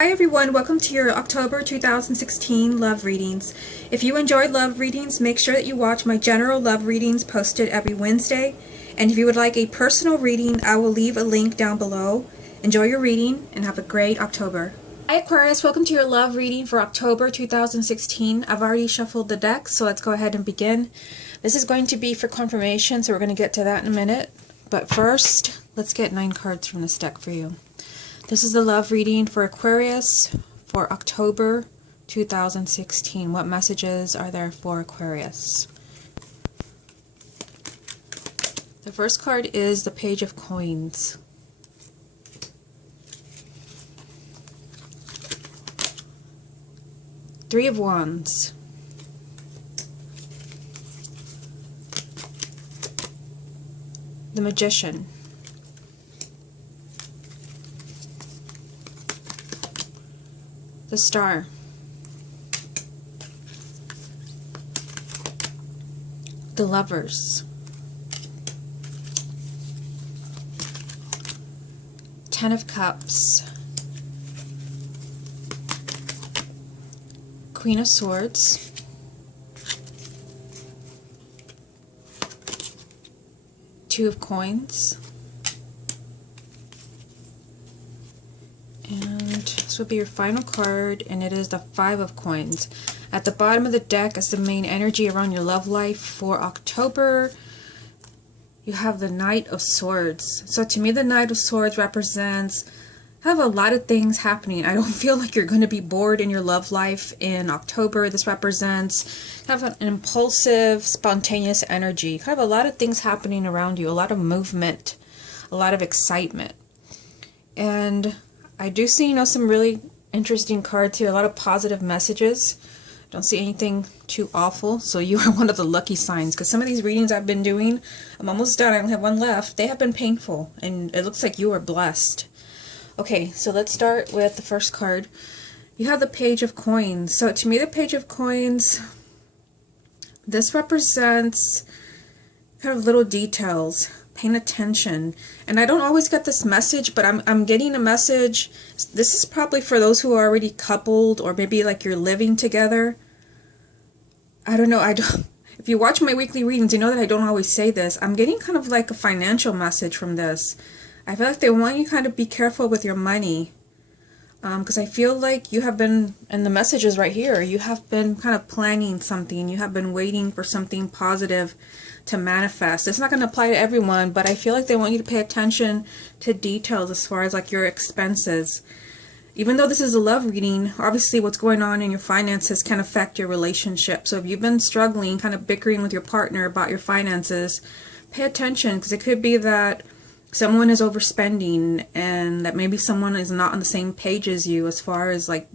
Hi everyone, welcome to your October 2016 love readings. If you enjoyed love readings, make sure that you watch my general love readings posted every Wednesday. And if you would like a personal reading, I will leave a link down below. Enjoy your reading and have a great October. Hi Aquarius, welcome to your love reading for October 2016. I've already shuffled the deck, so let's go ahead and begin. This is going to be for confirmation, so we're going to get to that in a minute. But first, let's get 9 cards from this deck for you. This is the love reading for Aquarius for October 2016. What messages are there for Aquarius? The first card is the Page of Coins. Three of Wands. The Magician. The Star. The Lovers. 10 of Cups. Queen of Swords. Two of Coins. And this will be your final card, and it is the 5 of Coins. At the bottom of the deck is the main energy around your love life for October. You have the Knight of Swords. So to me, the Knight of Swords represents a lot of things happening. I don't feel like you're going to be bored in your love life in October. This represents kind of an impulsive, spontaneous energy. Kind of a lot of things happening around you. A lot of movement. A lot of excitement. And I do see, some really interesting cards here. A lot of positive messages. Don't see anything too awful. So you are one of the lucky signs. Because some of these readings I've been doing, I'm almost done. I only have one left. They have been painful. And it looks like you are blessed. Okay, so let's start with the first card. You have the Page of Coins. So to me, the Page of Coins, this represents kind of little details. Paying attention. And I don't always get this message, but I'm getting a message. This is probably for those who are already coupled, or maybe like you're living together. I don't know. If you watch my weekly readings, you know that I don't always say this. I'm getting kind of like a financial message from this. I feel like they want you kind of be careful with your money. Because I feel like you have been, and the message is right here, you have been kind of planning something. You have been waiting for something positive to manifest. It's not going to apply to everyone, but I feel like they want you to pay attention to details as far as like your expenses. Even though this is a love reading, obviously what's going on in your finances can affect your relationship. So if you've been struggling, kind of bickering with your partner about your finances, pay attention, because it could be that someone is overspending, and that maybe someone is not on the same page as you as far as like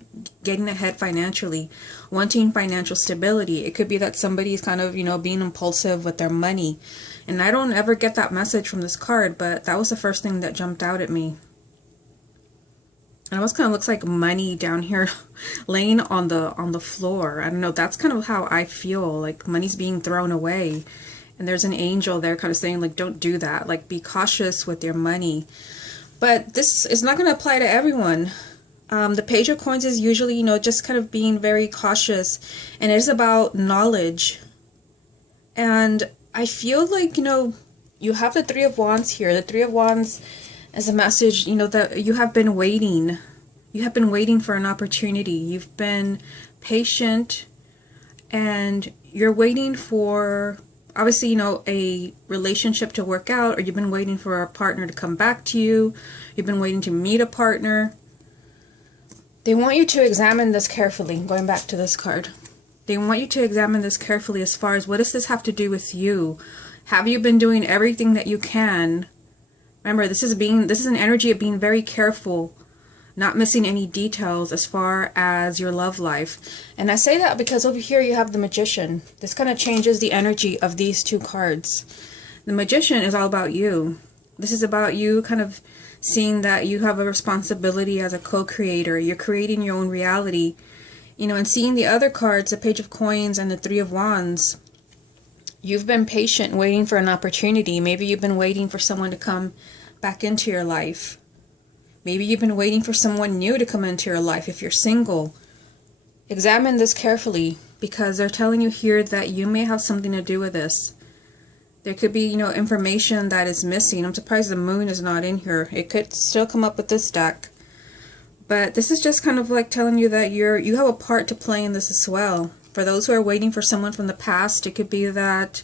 getting ahead financially, wanting financial stability. It could be that somebody is kind of, being impulsive with their money. And I don't ever get that message from this card, but that was the first thing that jumped out at me. And it almost kind of looks like money down here laying on the floor. I don't know, that's kind of how I feel, like money's being thrown away. And there's an angel there kind of saying, like, don't do that. Like, be cautious with your money. But this is not going to apply to everyone. The Page of Coins is usually, just kind of being very cautious. And it is about knowledge. And I feel like, you have the 3 of Wands here. The 3 of Wands is a message, that you have been waiting. You have been waiting for an opportunity. You've been patient. And you're waiting for, obviously, a relationship to work out, or you've been waiting for a partner to come back to you. You've been waiting to meet a partner. They want you to examine this carefully. Going back to this card. They want you to examine this carefully as far as, what does this have to do with you? Have you been doing everything that you can? Remember, this is an energy of being very careful, not missing any details as far as your love life. And I say that because over here you have the Magician. This kind of changes the energy of these 2 cards. The Magician is all about you. This is about you kind of seeing that you have a responsibility as a co-creator. You're creating your own reality. And seeing the other cards, the Page of Coins and the 3 of Wands, You've been patient waiting for an opportunity. Maybe you've been waiting for someone to come back into your life. Maybe you've been waiting for someone new to come into your life if you're single. Examine this carefully, because they're telling you here that you may have something to do with this. There could be, you know, information that is missing. I'm surprised the moon is not in here. It could still come up with this deck. But this is just kind of like telling you that you have a part to play in this as well. For those who are waiting for someone from the past, it could be that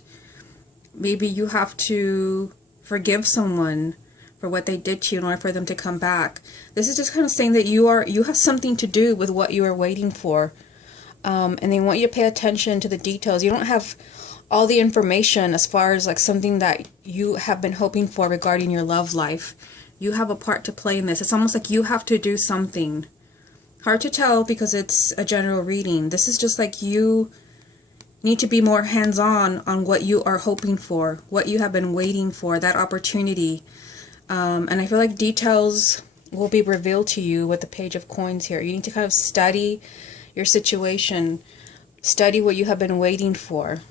maybe you have to forgive someone for what they did to you in order for them to come back. This is just kind of saying that you have something to do with what you are waiting for. And they want you to pay attention to the details. You don't have all the information as far as like something that you have been hoping for regarding your love life. You have a part to play in this. It's almost like you have to do something. Hard to tell because it's a general reading. This is just like you need to be more hands-on on what you are hoping for, what you have been waiting for, that opportunity. And I feel like details will be revealed to you with the Page of Coins here. You need to kind of study your situation, study what you have been waiting for.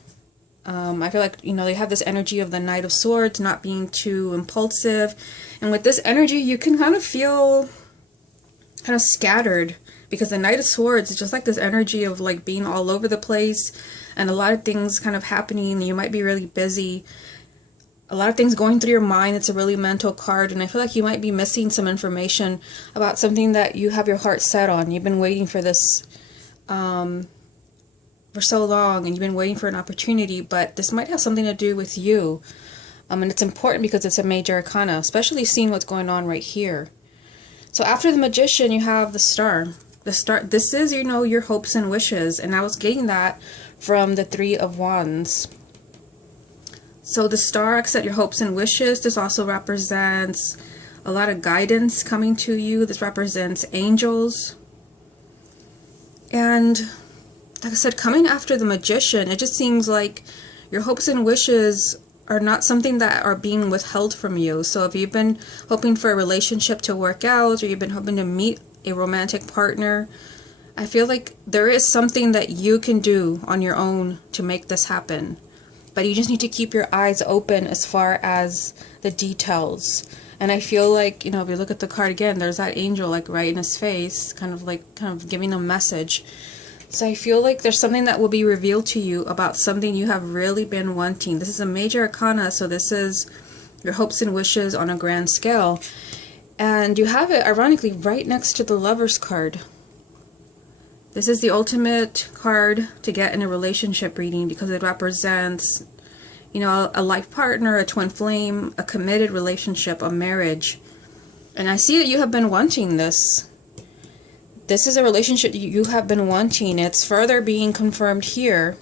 I feel like, you know, they have this energy of the Knight of Swords, not being too impulsive. And with this energy, you can kind of feel kind of scattered, because the Knight of Swords is just like this energy of like being all over the place and a lot of things kind of happening. You might be really busy. A lot of things going through your mind. It's a really mental card, and I feel like you might be missing some information about something that you have your heart set on. You've been waiting for this for so long, and you've been waiting for an opportunity, but this might have something to do with you. And it's important because it's a major arcana, especially seeing what's going on right here. So after the Magician, you have the Star. The Star, this is, you know, your hopes and wishes, and I was getting that from the Three of Wands. So the Star, except your hopes and wishes, this also represents a lot of guidance coming to you. This represents angels. And like I said, coming after the Magician, it just seems like your hopes and wishes are not something that are being withheld from you. So if you've been hoping for a relationship to work out, or you've been hoping to meet a romantic partner, I feel like there is something that you can do on your own to make this happen. But you just need to keep your eyes open as far as the details. And I feel like, you know, if you look at the card again, there's that angel like right in his face, kind of giving a message. So I feel like there's something that will be revealed to you about something you have really been wanting. This is a major arcana, so this is your hopes and wishes on a grand scale. And you have it, ironically, right next to the Lover's card. This is the ultimate card to get in a relationship reading, because it represents, you know, a life partner, a twin flame, a committed relationship, a marriage. And I see that you have been wanting this. This is a relationship you have been wanting. It's further being confirmed here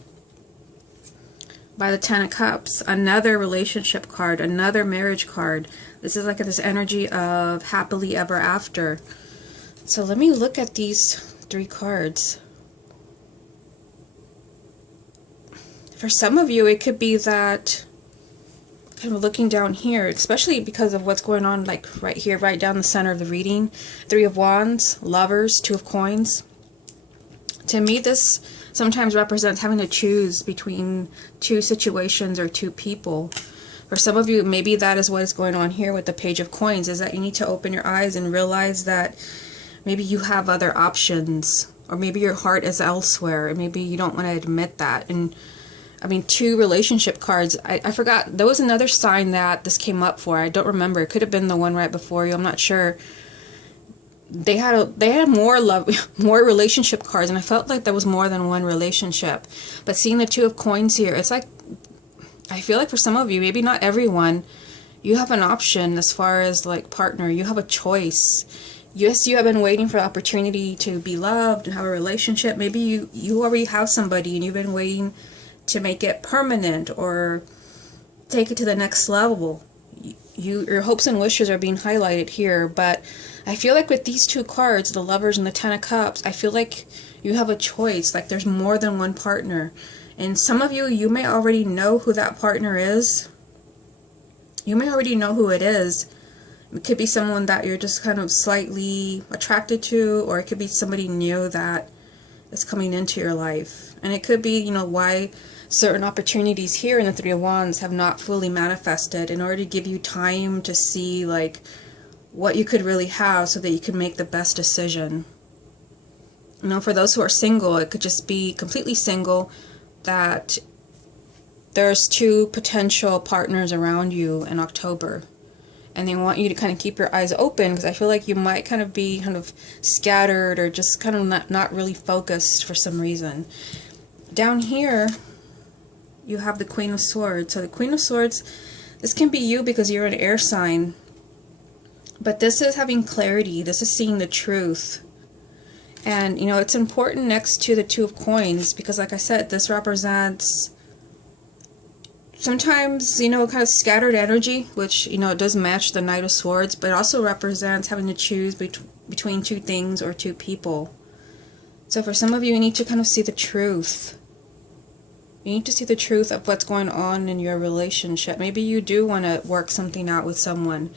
by the Ten of Cups. Another relationship card, another marriage card. This is like this energy of happily ever after. So let me look at these three cards. For some of you, it could be that, kind of looking down here, especially because of what's going on, like right here, right down the center of the reading. Three of Wands, Lovers, Two of Coins. To me, this sometimes represents having to choose between two situations or two people. For some of you, maybe that is what is going on here with the Page of Coins, is that you need to open your eyes and realize that maybe you have other options, or maybe your heart is elsewhere, and maybe you don't want to admit that. And I mean, two relationship cards. I forgot. There was another sign that this came up for. I don't remember. It could have been the one right before you. I'm not sure. They had more relationship cards, and I felt like there was more than one relationship. But seeing the Two of Coins here, it's like, I feel like for some of you, maybe not everyone, you have an option as far as like partner. You have a choice. Yes, you have been waiting for the opportunity to be loved and have a relationship. Maybe you already have somebody and you've been waiting to make it permanent or take it to the next level. Your hopes and wishes are being highlighted here, but I feel like with these two cards, the Lovers and the Ten of Cups, I feel like you have a choice. Like there's more than one partner. And some of you, you may already know who that partner is. You may already know who it is. It could be someone that you're just kind of slightly attracted to, or it could be somebody new that is coming into your life. And it could be, you know, why certain opportunities here in the Three of Wands have not fully manifested, in order to give you time to see like what you could really have so that you can make the best decision. You know, for those who are single, it could just be completely single, that there's 2 potential partners around you in October. And they want you to kind of keep your eyes open, because I feel like you might kind of be kind of scattered or just kind of not really focused for some reason. Down here, you have the Queen of Swords. So the Queen of Swords, this can be you because you're an air sign. But this is having clarity. This is seeing the truth. And, you know, it's important next to the 2 of Coins because, like I said, this represents sometimes, you know, kind of scattered energy, which, you know, it does match the Knight of Swords, but it also represents having to choose between 2 things or 2 people. So for some of you, you need to kind of see the truth. You need to see the truth of what's going on in your relationship. Maybe you do want to work something out with someone,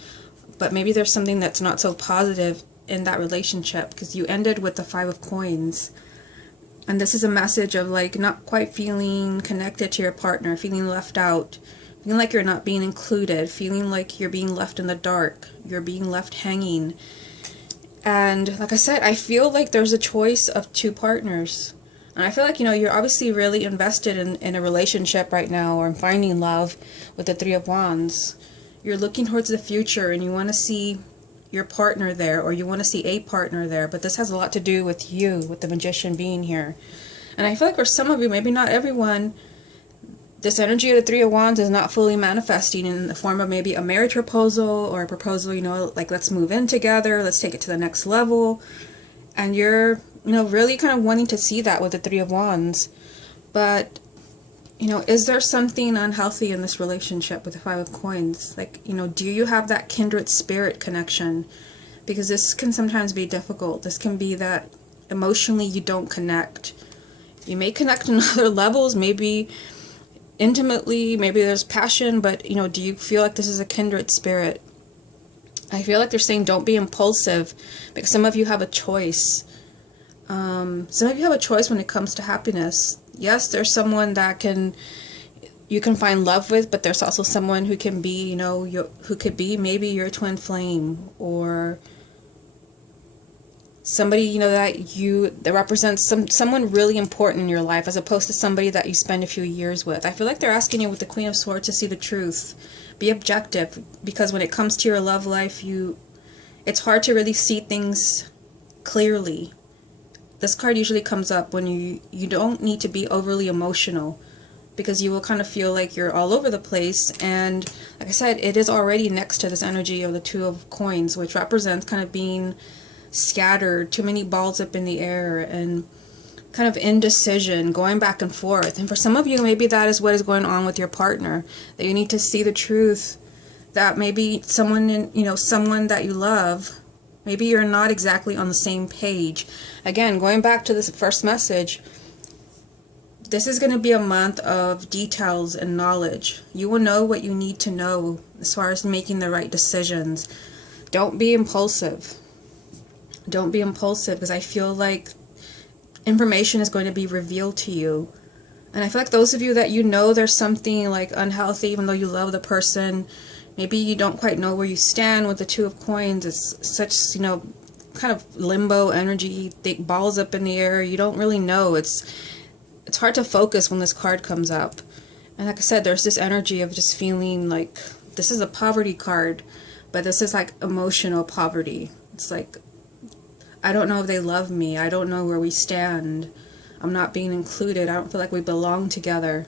but maybe there's something that's not so positive in that relationship because you ended with the 5 of Coins. And this is a message of like not quite feeling connected to your partner, feeling left out, feeling like you're not being included, feeling like you're being left in the dark, you're being left hanging. And like I said, I feel like there's a choice of 2 partners. And I feel like, you know, you're obviously really invested in a relationship right now, or in finding love with the 3 of Wands. You're looking towards the future and you want to see your partner there, or you want to see a partner there, but this has a lot to do with you, with the Magician being here. And I feel like for some of you, maybe not everyone, this energy of the 3 of Wands is not fully manifesting in the form of maybe a marriage proposal or a proposal, you know, like let's move in together, let's take it to the next level. And you're, you know, really kind of wanting to see that with the 3 of Wands. But, you know, is there something unhealthy in this relationship with the 5 of Coins? Like, you know, do you have that kindred spirit connection? Because this can sometimes be difficult. This can be that emotionally you don't connect. You may connect on other levels, maybe intimately, maybe there's passion, but, you know, do you feel like this is a kindred spirit? I feel like they're saying don't be impulsive, because some of you have a choice. Some of you have a choice when it comes to happiness. Yes, there's someone that you can find love with, but there's also someone who can be, you know, who could be maybe your twin flame, or somebody, you know, that represents someone really important in your life, as opposed to somebody that you spend a few years with. I feel like they're asking you with the Queen of Swords to see the truth, be objective, because when it comes to your love life, it's hard to really see things clearly. This card usually comes up when you don't need to be overly emotional, because you will kind of feel like you're all over the place. And like I said, it is already next to this energy of the 2 of Coins, which represents kind of being scattered, too many balls up in the air, and kind of indecision, going back and forth. And for some of you, maybe that is what is going on with your partner, that you need to see the truth, that maybe someone that you love, maybe you're not exactly on the same page. Again, going back to this first message, this is going to be a month of details and knowledge. You will know what you need to know as far as making the right decisions. Don't be impulsive. Don't be impulsive, because I feel like information is going to be revealed to you. And I feel like those of you that you know there's something like unhealthy, even though you love the person, maybe you don't quite know where you stand with the 2 of Coins. It's such, you know, kind of limbo energy, thick balls up in the air. You don't really know. It's hard to focus when this card comes up. And like I said, there's this energy of just feeling like this is a poverty card, but this is like emotional poverty. It's like, I don't know if they love me. I don't know where we stand. I'm not being included. I don't feel like we belong together.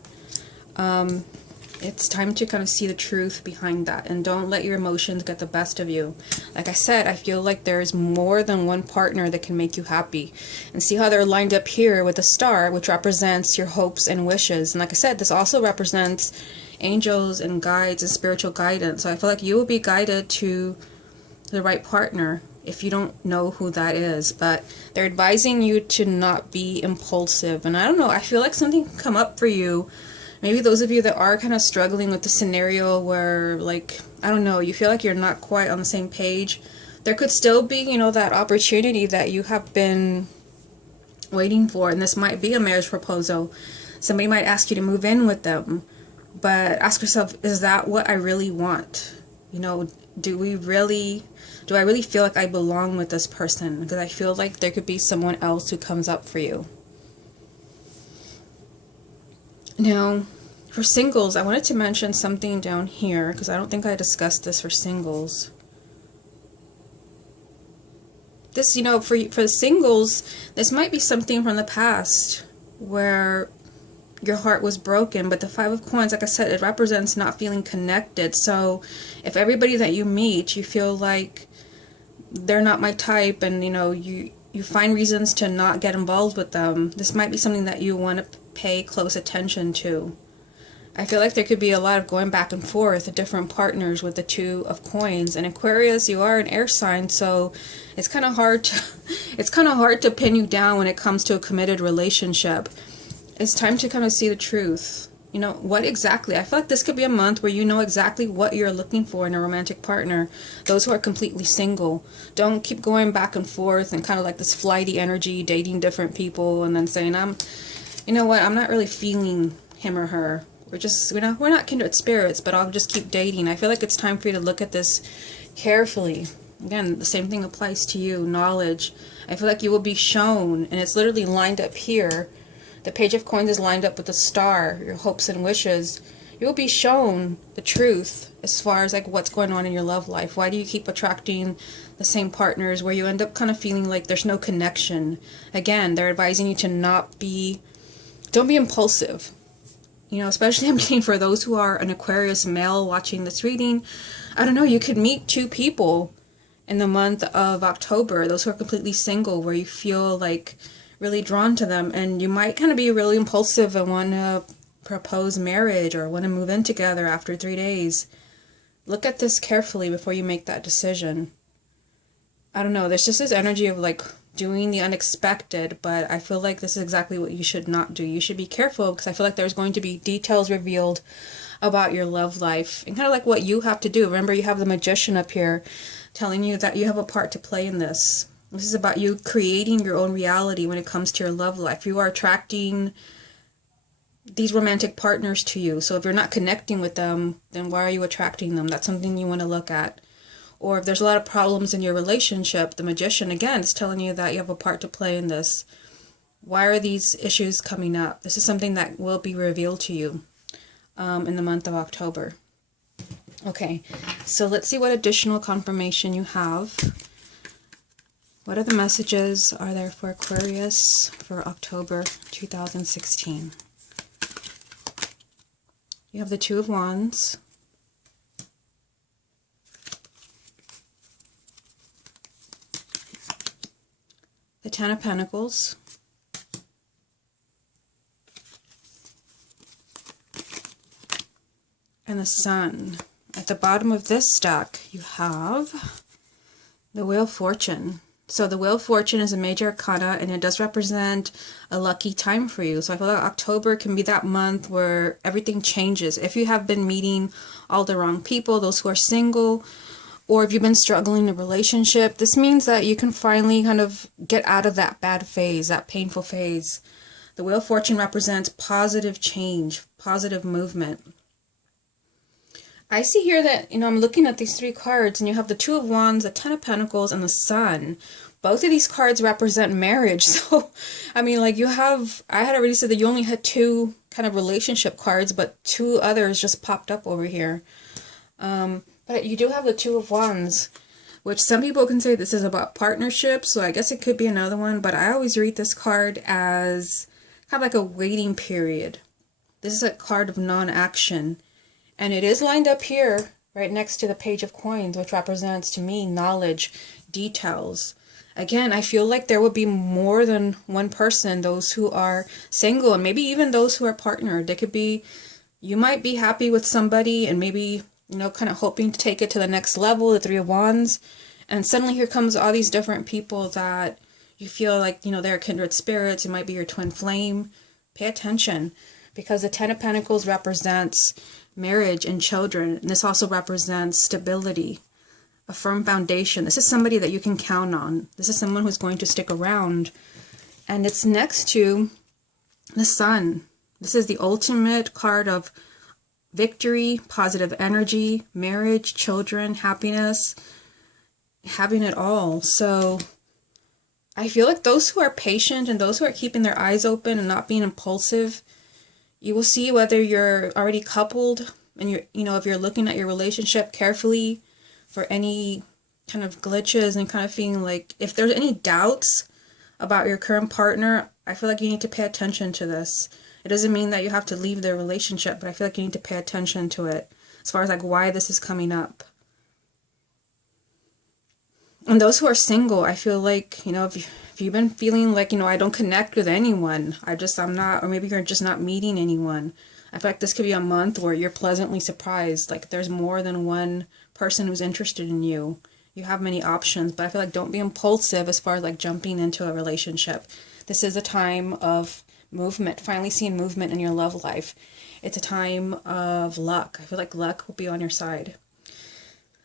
It's time to kind of see the truth behind that, and don't let your emotions get the best of you. Like I said, I feel like there's more than one partner that can make you happy. And see how they're lined up here with the star, which represents your hopes and wishes. And like I said, this also represents angels and guides and spiritual guidance. So I feel like you will be guided to the right partner if you don't know who that is. But they're advising you to not be impulsive. And I don't know, I feel like something can come up for you. Maybe those of you that are kind of struggling with the scenario where, like, I don't know, you feel like you're not quite on the same page. There could still be, you know, that opportunity that you have been waiting for. And this might be a marriage proposal. Somebody might ask you to move in with them. But ask yourself, is that what I really want? You know, do I really feel like I belong with this person? Because I feel like there could be someone else who comes up for you. Now, for singles, I wanted to mention something down here, because I don't think I discussed this for singles. This, you know, for the singles, this might be something from the past where your heart was broken, but the Five of Coins, like I said, it represents not feeling connected. So if everybody that you meet, you feel like they're not my type, and you know, you find reasons to not get involved with them, this might be something that you want to pay close attention to. I feel like there could be a lot of going back and forth of different partners with the Two of Coins. And Aquarius, you are an air sign, so it's kind of hard to pin you down when it comes to a committed relationship. It's time to kind of see the truth. You know, what exactly? I feel like this could be a month where you know exactly what you're looking for in a romantic partner. Those who are completely single, don't keep going back and forth and kind of like this flighty energy, dating different people and then saying, you know what, I'm not really feeling him or her. We're not kindred spirits, but I'll just keep dating. I feel like it's time for you to look at this carefully. Again, the same thing applies to you, knowledge. I feel like you will be shown, and it's literally lined up here. The Page of Coins is lined up with the star, your hopes and wishes. You will be shown the truth as far as like what's going on in your love life. Why do you keep attracting the same partners where you end up kind of feeling like there's no connection? Again, they're advising you to don't be impulsive. You know, especially I'm getting for those who are an Aquarius male watching this reading. I don't know, you could meet two people in the month of October, those who are completely single, where you feel like really drawn to them, and you might kind of be really impulsive and want to propose marriage or want to move in together after 3 days. Look at this carefully before you make that decision. I don't know, there's just this energy of like doing the unexpected, but I feel like this is exactly what you should not do. You should be careful, because I feel like there's going to be details revealed about your love life and kind of like what you have to do. Remember, you have the Magician up here telling you that you have a part to play in this. This is about you creating your own reality when it comes to your love life. You are attracting these romantic partners to you. So if you're not connecting with them, then why are you attracting them? That's something you want to look at. Or if there's a lot of problems in your relationship, the Magician, again, is telling you that you have a part to play in this. Why are these issues coming up? This is something that will be revealed to you in the month of October. Okay, so let's see what additional confirmation you have. What other messages are there for Aquarius for October 2016? You have the Two of Wands. The Ten of Pentacles. And the Sun. At the bottom of this stack, you have the Wheel of Fortune. So the Wheel of Fortune is a major arcana, and it does represent a lucky time for you. So I feel like October can be that month where everything changes. If you have been meeting all the wrong people, those who are single, or if you've been struggling in a relationship, this means that you can finally kind of get out of that bad phase, that painful phase. The Wheel of Fortune represents positive change, positive movement. I see here that, you know, I'm looking at these three cards, and you have the Two of Wands, the Ten of Pentacles, and the Sun. Both of these cards represent marriage. So, I mean, like I had already said that you only had two kind of relationship cards, but two others just popped up over here. But you do have the Two of Wands, which some people can say this is about partnership, so I guess it could be another one, but I always read this card as kind of like a waiting period. This is a card of non-action, and it is lined up here right next to the Page of Coins, which represents to me knowledge, details. Again, I feel like there would be more than one person, those who are single, and maybe even those who are partnered. They could be, you might be happy with somebody and maybe, you know, kind of hoping to take it to the next level, the Three of Wands, and suddenly here comes all these different people that you feel like, you know, they're kindred spirits. It might be your twin flame. Pay attention, because the Ten of Pentacles represents marriage and children, and this also represents stability, a firm foundation. This is somebody that you can count on. This is someone who's going to stick around, and it's next to the Sun. This is the ultimate card of victory, positive energy, marriage, children, happiness, having it all. So I feel like those who are patient and those who are keeping their eyes open and not being impulsive, you will see whether you're already coupled and if you're looking at your relationship carefully for any kind of glitches and kind of feeling like if there's any doubts about your current partner, I feel like you need to pay attention to this. It doesn't mean that you have to leave the relationship, but I feel like you need to pay attention to it as far as like why this is coming up. And those who are single, I feel like, if you've been feeling like, I don't connect with anyone, I'm not, or maybe you're just not meeting anyone. I feel like this could be a month where you're pleasantly surprised. Like there's more than one person who's interested in you. You have many options, but I feel like don't be impulsive as far as like jumping into a relationship. This is a time of movement, finally seeing movement in your love life. It's a time of luck. I feel like luck will be on your side.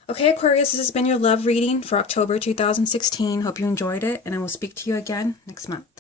Okay, Aquarius, this has been your love reading for October 2016. Hope you enjoyed it, and I will speak to you again next month.